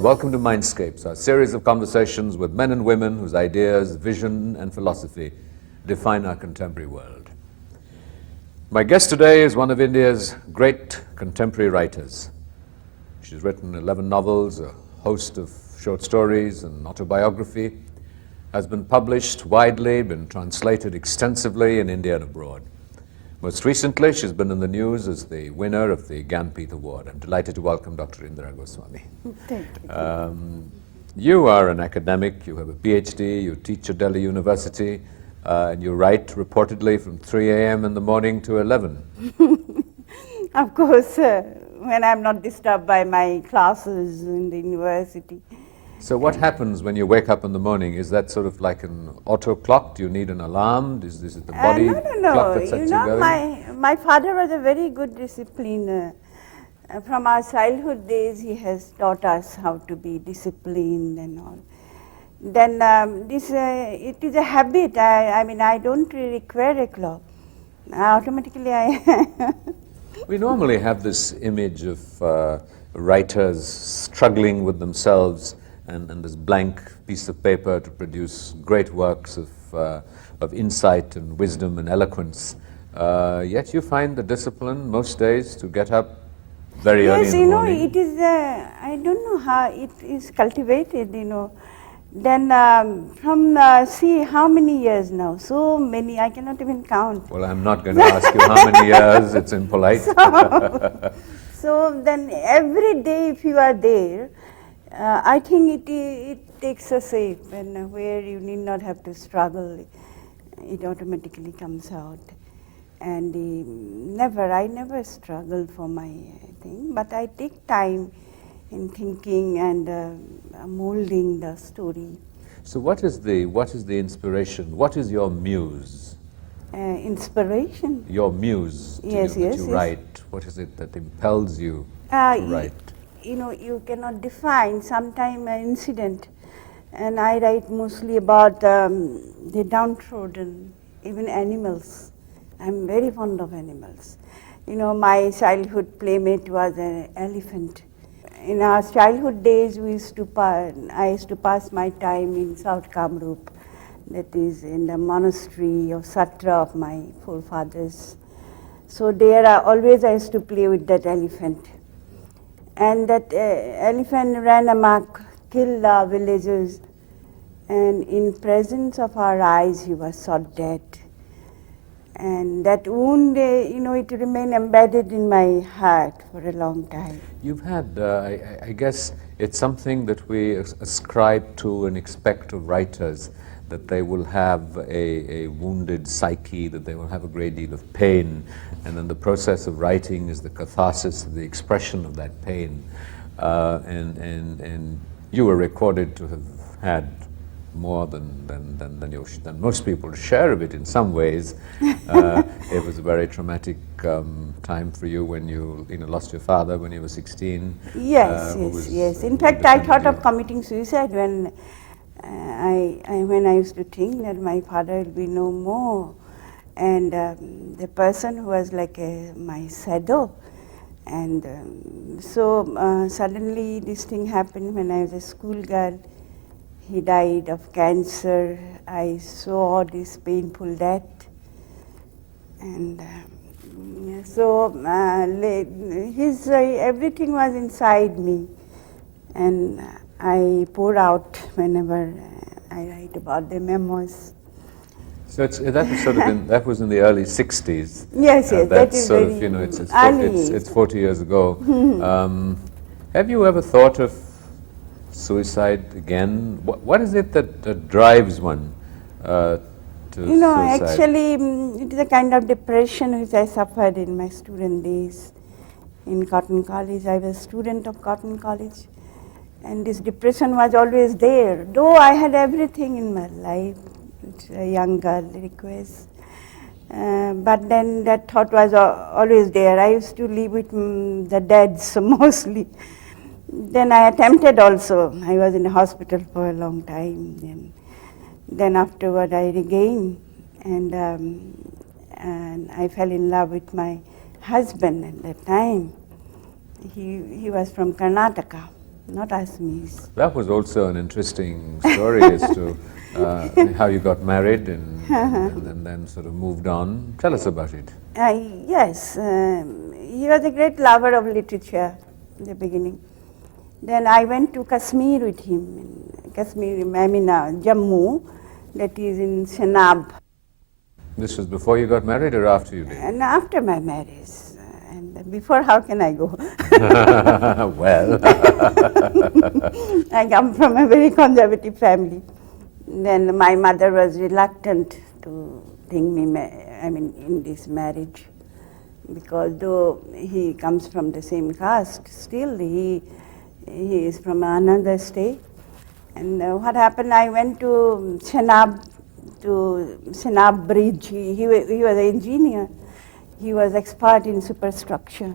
and welcome to Mindscapes, our series of conversations with men and women whose ideas, vision, and philosophy define our contemporary world. My guest today is one of India's great contemporary writers. She's written 11 novels, a host of short stories, and autobiography, has been published widely, been translated extensively in India and abroad. Most recently, she's been in the news as the winner of the Jnanpith Award. I'm delighted to welcome Dr. Indira Goswami. Thank you. You are an academic, you have a PhD, you teach at Delhi University, and you write reportedly from 3 a.m. in the morning to 11. Of course, when I'm not disturbed by my classes in the university. So what happens when you wake up in the morning? Is that sort of like an auto clock? Do you need an alarm? Is it the body clock that sets you going? My father was a very good discipline. From our childhood days, he has taught us how to be disciplined and all. Then it is a habit. I mean, I don't require a clock. Automatically, We normally have this image of writers struggling with themselves and this blank piece of paper to produce great works of insight and wisdom and eloquence. Yet you find the discipline most days to get up very early in the morning. Yes, it is, I don't know how it is cultivated, Then see how many years now, so many, I cannot even count. Well, I'm not going to ask you how many years, it's impolite. So then every day if you are there, I think it takes a shape, and where you need not have to struggle, it automatically comes out. And I never struggle for my thing, but I take time in thinking and molding the story. So what is the inspiration? What is your muse? Inspiration? Your muse that you write. What is it that impels you to write? You cannot define. Sometime an incident, and I write mostly about the downtrodden, even animals. I'm very fond of animals. My childhood playmate was an elephant. In our childhood days, I used to pass my time in South Kamrup, that is in the monastery or satra of my forefathers. So there I used to play with that elephant. And that elephant ran amok, killed the villagers, and in presence of our eyes, he was shot dead. And that wound, it remained embedded in my heart for a long time. You've had, I guess, it's something that we ascribe to and expect of writers, that they will have a wounded psyche, that they will have a great deal of pain, and then the process of writing is the catharsis, the expression of that pain. And you were recorded to have had more than most people share of it in some ways. It was a very traumatic time for you when you lost your father when you were 16. Yes. In fact, I thought of committing suicide when I used to think that my father will be no more. And the person who was like my shadow. And so suddenly this thing happened when I was a schoolgirl. He died of cancer. I saw this painful death. And so everything was inside me. And I pour out whenever I write about the memoirs. So that was in the early 60s. Yes, that is sort of, it's 40 years ago. Have you ever thought of suicide again? What is it that drives one to suicide? Actually, it is a kind of depression which I suffered in my student days in Cotton College. I was a student of Cotton College, and this depression was always there. Though I had everything in my life, a young girl request, but then that thought was always there. I used to live with the dead mostly. Then I attempted also. I was in the hospital for a long time. And then afterward I regained, and I fell in love with my husband at that time. He was from Karnataka, not Assamese. That was also an interesting story as to how you got married and then sort of moved on. Tell us about it. Yes, he was a great lover of literature in the beginning. Then I went to Kashmir with him. Kashmir, I mean Jammu, that is in Chenab. This was before you got married or after you did? And after my marriage. And before, how can I go? Well. I come from a very conservative family. Then my mother was reluctant to bring me in this marriage, because though he comes from the same caste, still he is from another state. And what happened, I went to Chenab Bridge. He was an engineer. He was expert in superstructure.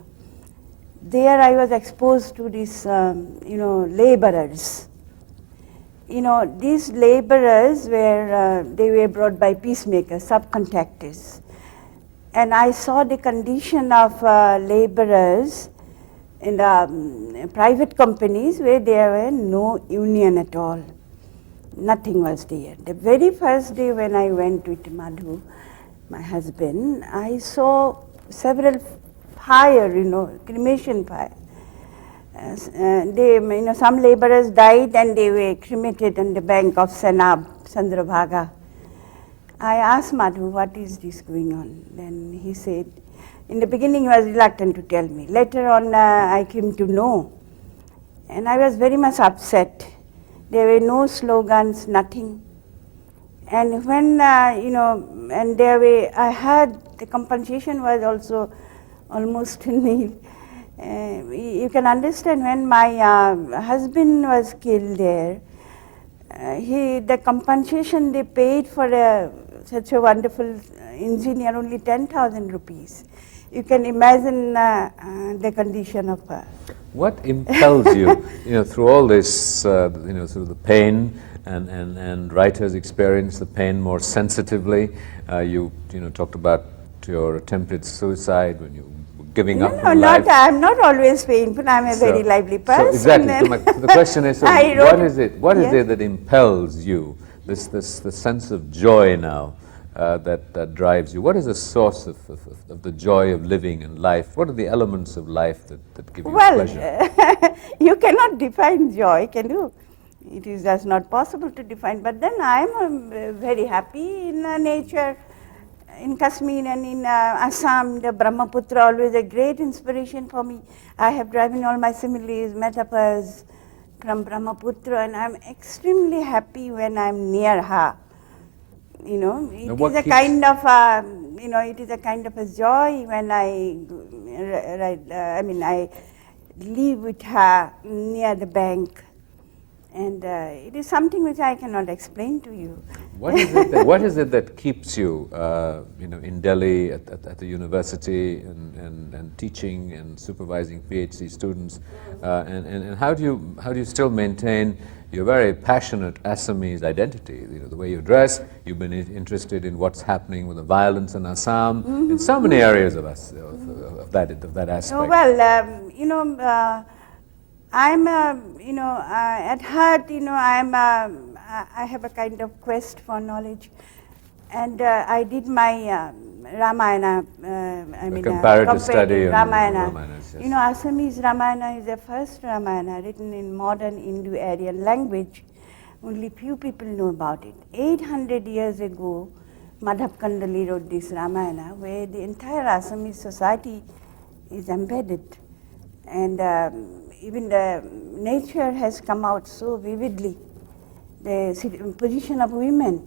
There I was exposed to these, laborers. These laborers they were brought by peacemakers, subcontractors. And I saw the condition of laborers in the private companies where there were no union at all. Nothing was there. The very first day when I went with Madhu, my husband, I saw several fire, cremation fire. Some laborers died and they were cremated on the bank of Chenab, Chandrabhaga. I asked Madhu, what is this going on? Then he said, in the beginning he was reluctant to tell me. Later on I came to know. And I was very much upset. There were no slogans, nothing. And when, and I had, the compensation was also almost nil. You can understand, when my husband was killed there, the compensation they paid for such a wonderful engineer, only 10,000 rupees. You can imagine the condition of her. What impels you, through all this, sort of the pain, and writers experience the pain more sensitively. You talked about your attempted suicide when you were giving up on life. I'm not always painful. I'm a very lively person. So exactly. So the question is, what is it that impels you? This sense of joy now that drives you. What is the source of the joy of living and life? What are the elements of life that give you pleasure? You cannot define joy, can you? It is just not possible to define. But then I am very happy in nature, in Kashmir and in Assam. The Brahmaputra always a great inspiration for me. I have driven all my similes, metaphors from Brahmaputra, and I am extremely happy when I am near her. It is a kind of a joy when I live with her near the bank. And it is something which I cannot explain to you. What is it that keeps you, in Delhi at the university and teaching and supervising PhD students? And how do you still maintain your very passionate Assamese identity? The way you dress, you've been interested in what's happening with the violence in Assam, in so many areas of that aspect. I'm, at heart, I have a kind of quest for knowledge, and I did my Ramayana, comparative study Ramayana. Ramayanas, yes. Assamese Ramayana is the first Ramayana written in modern Indo-Aryan language. Only few people know about it. 800 years ago, Madhav Kandali wrote this Ramayana, where the entire Assamese society is embedded. And even the nature has come out so vividly. The position of women,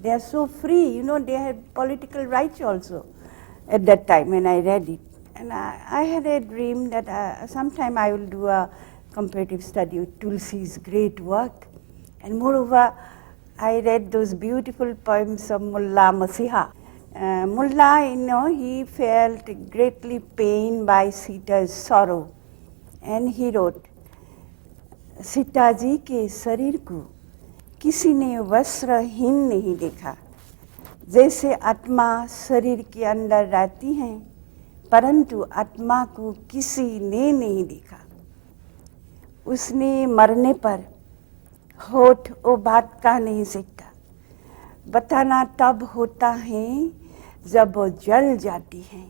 they are so free, they had political rights also at that time when I read it. And I had a dream that sometime I will do a comparative study of Tulsi's great work. And moreover, I read those beautiful poems of Mullah Masiha. Mullah, he felt greatly pained by Sita's sorrow. And he wrote, Sita ji के शरीर को किसी ने वस्त्रहीन नहीं देखा, जैसे आत्मा शरीर के अंदर रहती है, परंतु आत्मा को किसी ने नहीं देखा। उसने मरने पर होठ वो बात कह नहीं सकता, बताना तब होता है जब वो जल जाती है।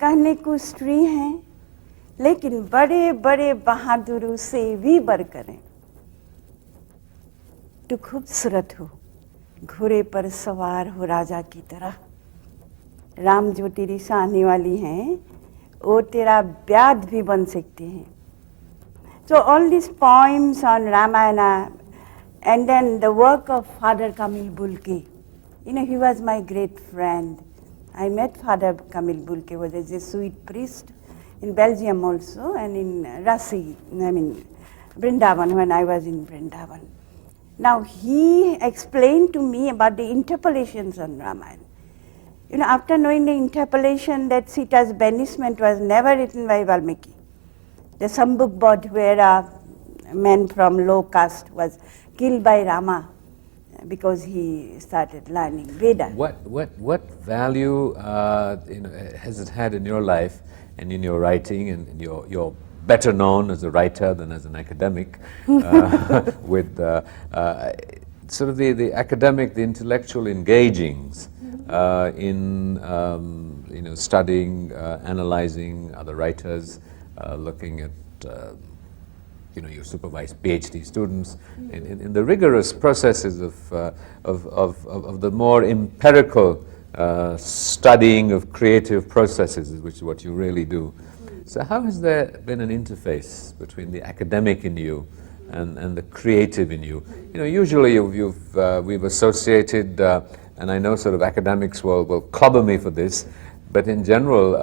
कहने को स्त्री हैं लेकिन बड़े बड़े बहादुरों से भी बढ़कर हैं। तू खूबसूरत हो, घोड़े पर सवार हो राजा की तरह। राम जो तेरी सामने वाली हैं वो तेरा व्याध भी बन सकते हैं। So all these poems on Ramayana, and then the work of Father Kamil Bulke. You know, he was my great friend. I met Father Kamil Bulke, was a Jesuit priest in Belgium also, and in Vrindavan, when I was in Vrindavan. Now he explained to me about the interpolations on Ramayana. You know, after knowing the interpolation that Sita's banishment was never written by Valmiki. There's some book bought where a man from low caste was killed by Rama because he started learning Veda. What value has it had in your life and in your writing, and you're better known as a writer than as an academic, with sort of the academic, the intellectual engagings in studying, analyzing other writers, looking at your supervised PhD students in the rigorous processes of the more empirical studying of creative processes, which is what you really do. So how has there been an interface between the academic in you and the creative in you? You know, usually we've associated, and I know sort of academics will clobber me for this, but in general,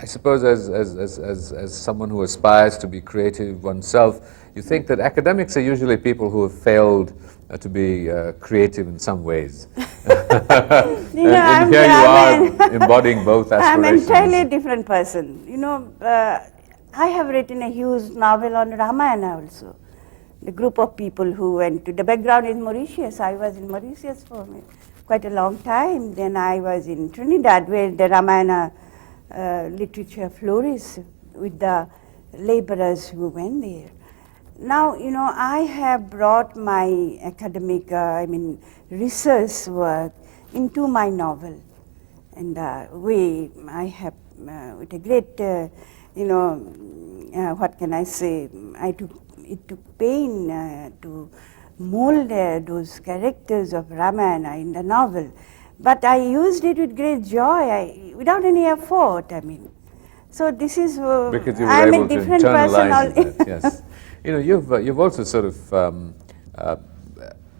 I suppose as someone who aspires to be creative oneself, you think that academics are usually people who have failed to be creative in some ways. and here you are embodying both aspirations. I'm an entirely different person. You know, I have written a huge novel on Ramayana also. The group of people who went to, the background is Mauritius. I was in Mauritius for quite a long time. Then I was in Trinidad where the Ramayana literature flourished with the laborers who went there. Now, you know, I have brought my academic, research work into my novel. And the way I have, with a great, what can I say, it took pain to mold those characters of Ramayana in the novel. But I used it with great joy, without any effort, So this is, because you were I'm able a different to person. internalize that, yes. You know, you've also sort of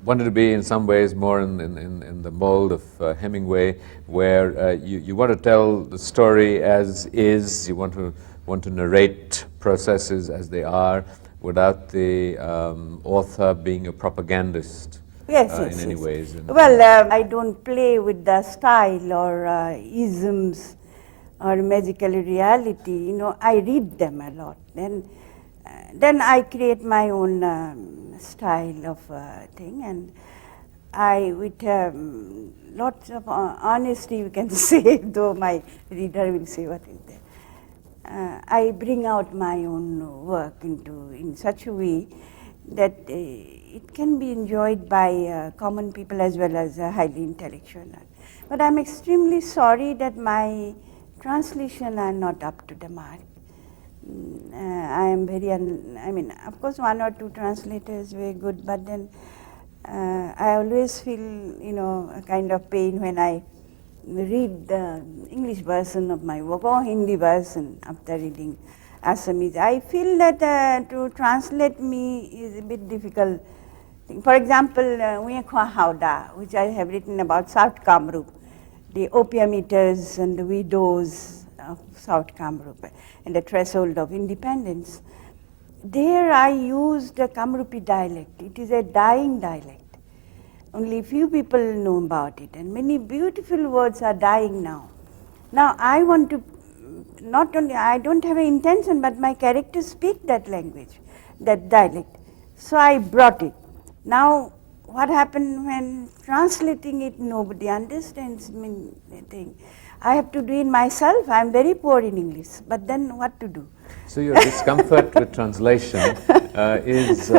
wanted to be in some ways more in the mold of Hemingway, where you want to tell the story as is, you want to narrate processes as they are, without the author being a propagandist. Yes, in any ways. Well, I don't play with the style or isms or magical reality. You know, I read them a lot. Then I create my own style of thing, and I, with lots of honesty, you can say, though my reader will say what is there. I bring out my own work in such a way that it can be enjoyed by common people as well as highly intellectual. But I'm extremely sorry that my translation are not up to the mark. I am very, of course, one or two translators were good, but then I always feel, a kind of pain when I read the English version of my work or Hindi version after reading Assamese. I feel that to translate me is a bit difficult. For example, Moth Eaten Howdah, which I have written about South Kamrup, the opium eaters and the widows of South Kamrup and the threshold of independence. There I used the Kamrupi dialect. It is a dying dialect. Only few people know about it, and many beautiful words are dying now. Now I want to, not only, I don't have an intention, but my characters speak that language, that dialect. So I brought it. Now, what happened when translating it, nobody understands me. I have to do it myself. I am very poor in English, but then what to do? So your discomfort with translation is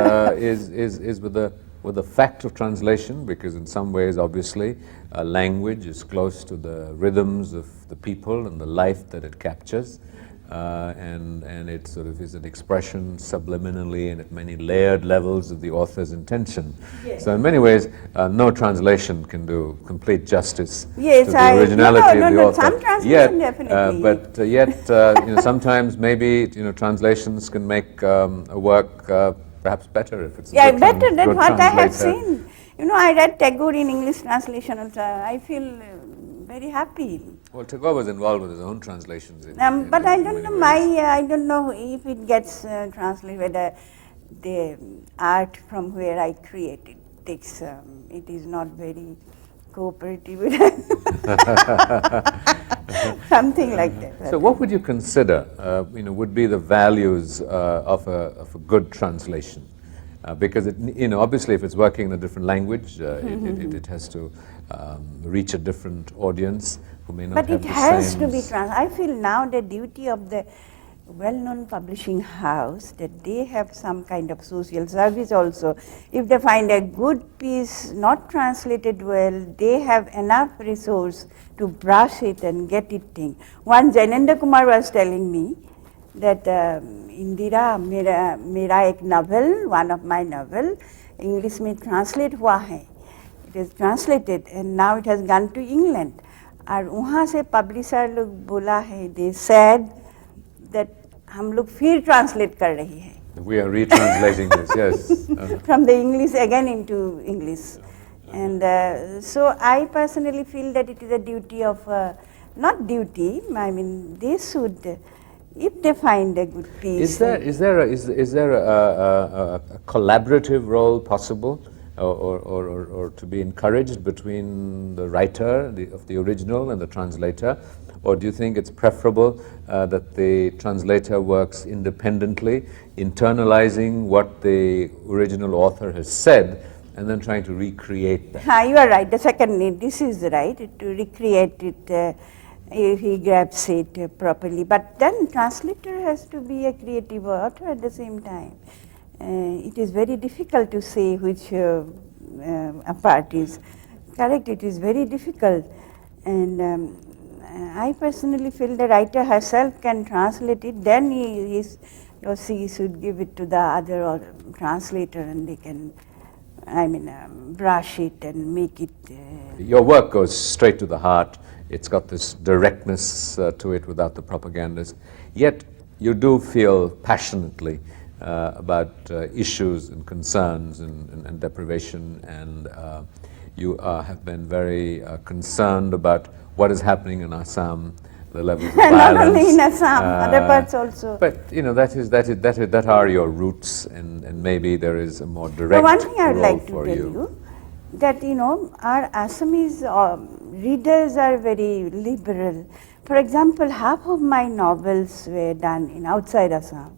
with the fact of translation, because in some ways, obviously, language is close to the rhythms of the people and the life that it captures, and it sort of is an expression subliminally and at many layered levels of the author's intention. Yes. So in many ways, no translation can do complete justice Yes, to the originality of the author. Some translation definitely. But yet, sometimes maybe translations can make a work perhaps better if it's a better than good what I have translator. seen. I read Tagore in English translation also. I feel very happy. Well, Tagore was involved with his own translations. But I don't know I don't know if it gets translated, whether the art from where I create it takes, it is not very cooperative with something like that. So what would you consider, would be the values of a good translation? Because obviously, if it's working in a different language, it has to reach a different audience who may not But have it the has same to be I feel now the duty of the well-known publishing house, that they have some kind of social service also. If they find a good piece not translated well, they have enough resource to brush it and get it thing. One Jainendra Kumar was telling me that Indira, mera ek novel, one of my novel, English में translate हुआ है. It is translated and now it has gone to England. और वहाँ से publisher लोग बोला है, they said that हम लोग फिर translate कर रही है. We are retranslating this, yes. From the English again into English. And so I personally feel that it is a duty of, not duty, I mean they should, if they find a good piece. Is there a collaborative role possible, or to be encouraged between the writer of the original and the translator? Or do you think it's preferable that the translator works independently, internalizing what the original author has said, and then trying to recreate that? You are right. The second, this is right, to recreate it if he grabs it properly. But then translator has to be a creative author at the same time. It is very difficult to say which part is correct. It is very difficult. And I personally feel the writer herself can translate it, then he or she should give it to the other translator, and they can, brush it and make it. Your work goes straight to the heart. It's got this directness to it without the propagandist. Yet you do feel passionately about issues and concerns and deprivation, and you have been very concerned about what is happening in Assam, the levels of violence. Not only in Assam, other parts also. But that are your roots, and maybe there is a more direct one thing I would role like to for tell you, that our Assamese readers are very liberal. For example, half of my novels were done in outside Assam.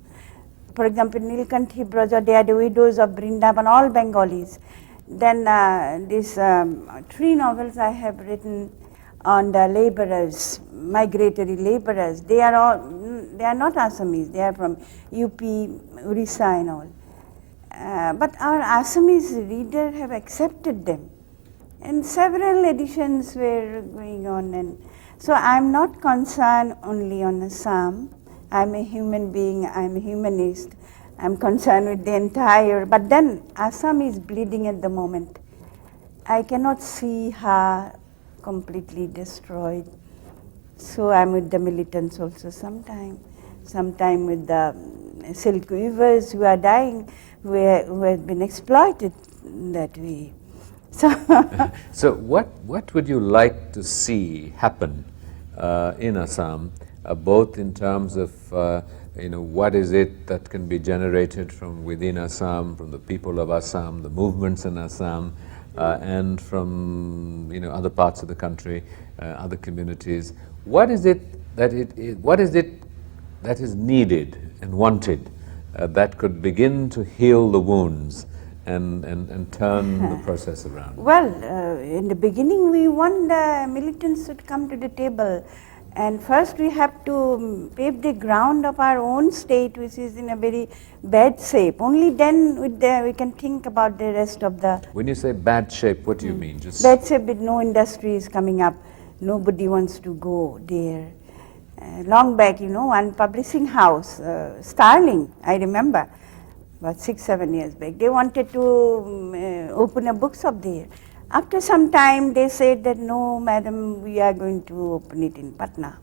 For example, Nilkanthi Braja, they are the widows of Vrindavan, all Bengalis. Then these 3 novels I have written on the laborers, migratory laborers. They are not Assamese. They are from UP, Orissa and all. But our Assamese readers have accepted them, and several editions were going on. And so I am not concerned only on Assam. I am a human being. I am a humanist. I am concerned with the entire. But then Assam is bleeding at the moment. I cannot see her completely destroyed. So I'm with the militants also sometime with the silk weavers who are dying, who have been exploited that way. So what would you like to see happen in Assam, both in terms of what is it that can be generated from within Assam, from the people of Assam, the movements in Assam, and from other parts of the country, other communities? What is it that is needed and wanted that could begin to heal the wounds and turn the process around? Well, in the beginning we want the militants to come to the table And first we have to pave the ground of our own state, which is in a very bad shape. Only then we can think about the rest of the... When you say bad shape, what do you mean? Just bad shape with no industry is coming up. Nobody wants to go there. Long back, one publishing house, Starling, I remember, about 6-7 years back, they wanted to open a bookshop there. After some time, they said that, no, madam, we are going to open it in Patna.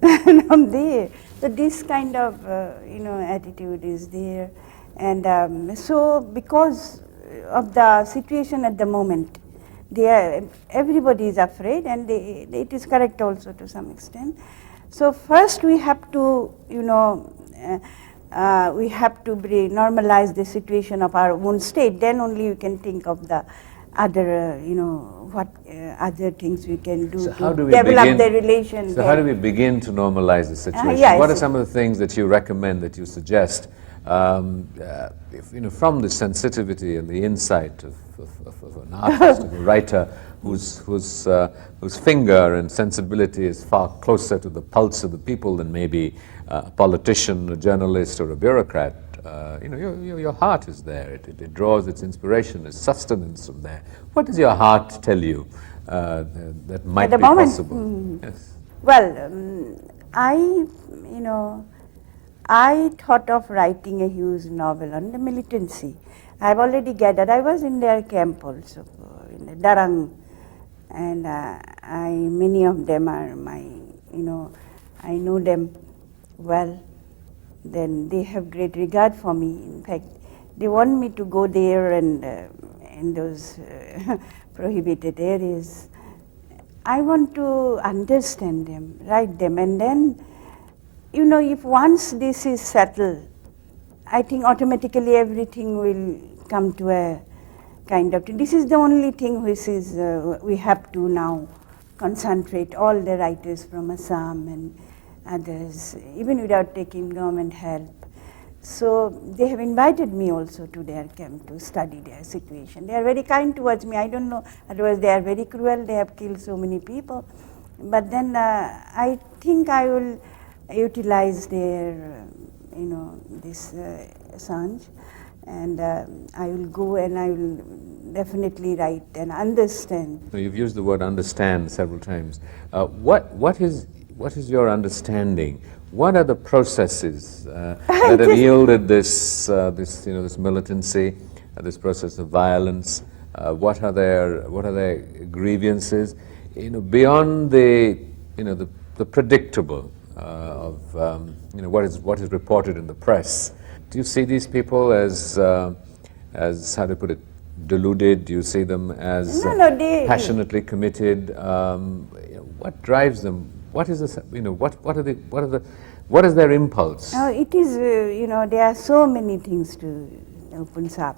From there. So this kind of, attitude is there. And so because of the situation at the moment, everybody is afraid, and it is correct also to some extent. So first we have to, we have to normalize the situation of our own state. Then only we can think of the other, what other things we can do to develop the relation. So how do we begin to normalize the situation? Yes. What are some of the things that you recommend, that you suggest, from the sensitivity and the insight of an artist, of a writer whose finger and sensibility is far closer to the pulse of the people than maybe a politician, a journalist, or a bureaucrat? Your heart is there. It draws its inspiration, its sustenance from there. What does your heart tell you that might be possible? Yes. Well, I thought of writing a huge novel on the militancy. I've already gathered. I was in their camp also, in the Darang, and many of them are I know them well. Then they have great regard for me. In fact, they want me to go there and in those prohibited areas. I want to understand them, write them, and then, if once this is settled, I think automatically everything will come to a kind of... This is the only thing which is we have to now concentrate, all the writers from Assam and others, even without taking government help. So they have invited me also to their camp to study their situation. They are very kind towards me. I don't know, otherwise they are very cruel. They have killed so many people. But then I think I will utilize their, this Assange, and I will go and I will definitely write and understand. So you've used the word understand several times. What is your understanding? What are the processes that have yielded this militancy, this process of violence? What are their grievances? Beyond the predictable of what is reported in the press. Do you see these people as how to put it, deluded? Do you see them as passionately committed? What drives them? What is this? What is their impulse? It is, there are so many things to open up.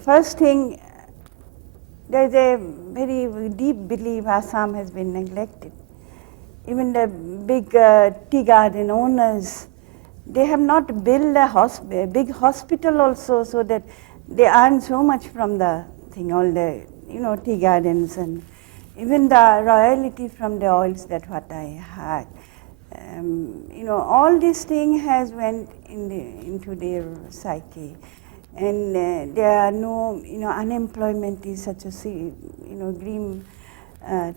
First thing, there is a very deep belief Assam has been neglected. Even the big tea garden owners, they have not built a big hospital also, so that they earn so much from the thing, all the tea gardens, and even the royalty from the oils, that what I heard. All these things has went into their psyche, and there are no, unemployment is such a grim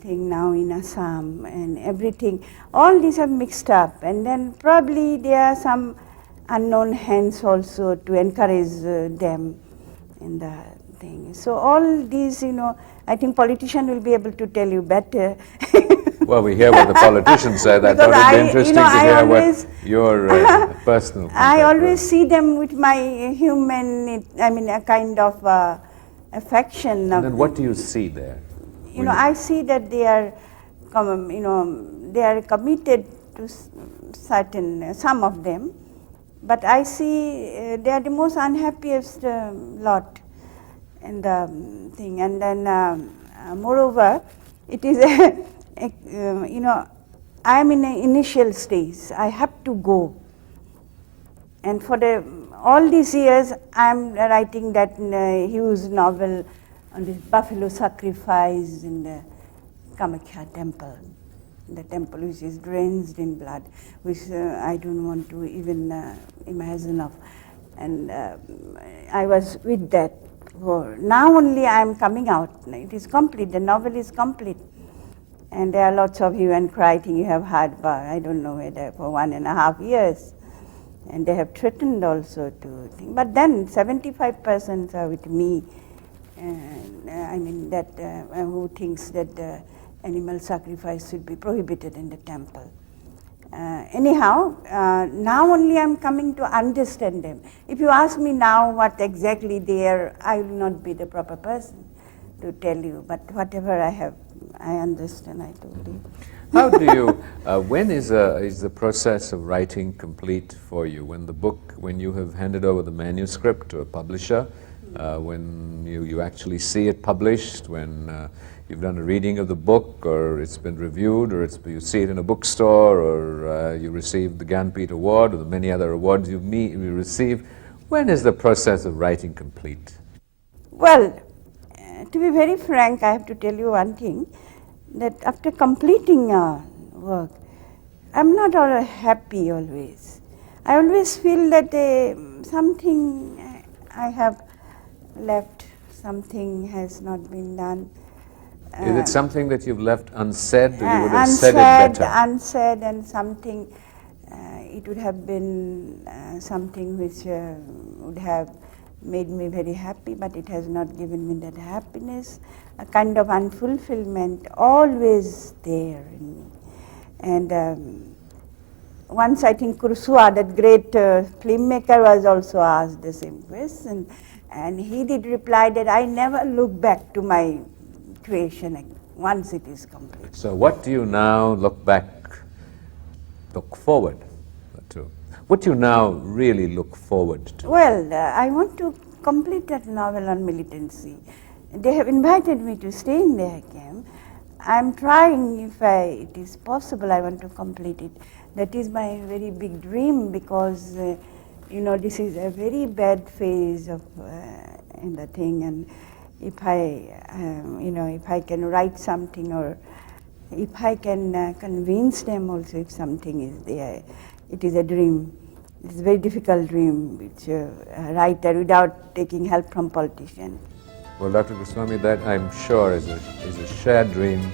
thing now in Assam, and everything. All these are mixed up, and then probably there are some unknown hands also to encourage them in the thing. So all these, I think politicians will be able to tell you better. Well, we hear what the politicians say. That would be interesting to hear what your personal contact I always was. see them with my human, a kind of affection. And then what do you see there? I see that they are, they are committed to certain, some of them, but I see they are the most unhappiest lot in the thing. And then, moreover, it is I am in an initial stage. I have to go, and for all these years, I am writing that huge novel on this buffalo sacrifice in the Kamakhya temple. the temple which is drenched in blood, which I don't want to even imagine of. And I was with that. Now only I am coming out. It is complete. The novel is complete. And there are lots of hue and cry thing you have heard about, I don't know whether for 1.5 years. And they have threatened also to think. But then 75% are with me. I mean that who thinks that animal sacrifice should be prohibited in the temple. Anyhow, now only I am coming to understand them. If you ask me now what exactly they are, I will not be the proper person to tell you. But whatever I understand, I told you. How do you, when is the process of writing complete for you? When you have handed over the manuscript to a publisher, when you actually see it published, when you've done a reading of the book, or it's been reviewed, or you see it in a bookstore, or you received the Jnanpith award, or the many other awards you receive, when is the process of writing complete? Well, to be very frank, I have to tell you one thing, that after completing work, I'm not all happy always. I always feel that something I have left, something has not been done. Is it something that you've left unsaid, or you would have said it better? Unsaid, and something, it would have been something which would have made me very happy, but it has not given me that happiness. A kind of unfulfillment always there in me. And once I think Kursua, that great filmmaker, was also asked the same question, and he did reply that I never look back to my creation once it is complete. So what do you now look forward to? What do you now really look forward to? Well, I want to complete that novel on militancy. They have invited me to stay in their camp. I'm trying, if it is possible, I want to complete it. That is my very big dream, because this is a very bad phase of in the thing, and if I can write something, or if I can convince them also, if something is there, it is a dream. It's a very difficult dream, which a writer without taking help from politicians. Well, Dr. Goswami, that I'm sure is a shared dream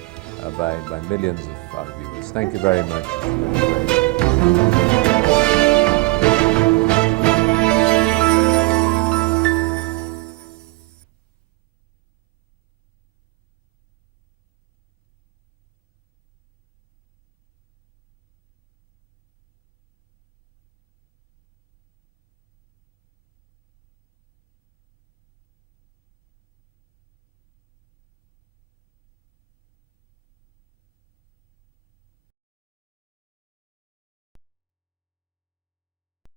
by millions of our viewers. Thank you very much.